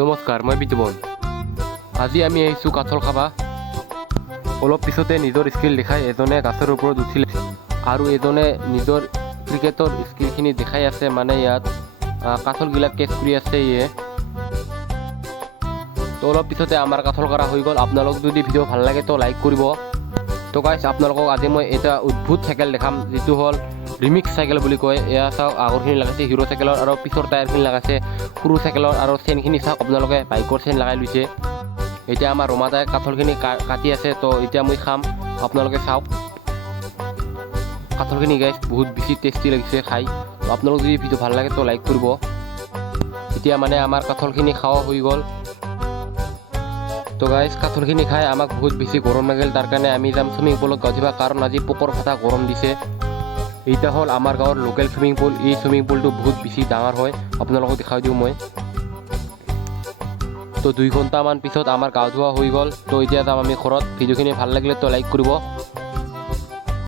নমস্কাৰ, মই বিতুপন। আজি আমি আহিছোঁ কাঠল খাবা। অলপ পিছতে নিজৰ স্কিল দেখাই এজনে গাছৰ ওপৰত উঠিলে আৰু এজনে নিজৰ ক্ৰিকেটৰ স্কিলখিনি দেখাই আছে। মানে ইয়াত কাঠলগিলাক কেচ কৰি আছে ইয়ে। তো অলপ পিছতে আমাৰ কাঠল কৰা হৈ গ'ল। আপোনালোক যদি ভিডিঅ' ভাল লাগে তো লাইক কৰিব। তো গাইছ, আপোনালোকক আজি মই এটা অদ্ভুত চাইকেল দেখাম, যিটো হ'ল ৰিমিক্স চাইকেল বুলি কয়। এয়া চাওক, আগৰখিনি লগাইছে হিৰ' চাইকেলৰ আৰু পিছৰ টায়াৰখিনি লগাইছে সৰু চাইকেলৰ, আৰু চেইনখিনি চাওক আপোনালোকে বাইকৰ চেইন লগাই লৈছে। এতিয়া আমাৰ ৰমাদাই কাঠলখিনি কাটি আছে, তো এতিয়া মই খাম, আপোনালোকে চাওক। কাঠলখিনি গাইছ বহুত বেছি টেষ্টি লাগিছে খাই। আপোনালোক যদি ভিডিঅ' ভাল লাগে তো লাইক কৰিব। এতিয়া মানে আমাৰ কাঠলখিনি খাৱা হৈ গ'ল। তো গাইছ, কাঠলখিনি খাই আমাক বহুত বেছি গৰম লাগিল, তাৰ কাৰণে আমি যাম চুইমিং পুলত গা ধুবা, কাৰণ আজি পোকৰ ফটা গৰম দিছে। এইটা হ'ল আমাৰ গাঁৱৰ লোকেল চুইমিং পুল। এই চুইমিং পুলটো বহুত বেছি ডাঙৰ হয়, আপোনালোকক দেখাই দিওঁ মই। তো 2 ঘণ্টামান পিছত আমাৰ গা ধোৱা হৈ গ'ল। তো এতিয়া যাম আমি ঘৰত। ভিডিঅ'খিনি ভাল লাগিলে তো লাইক কৰিব।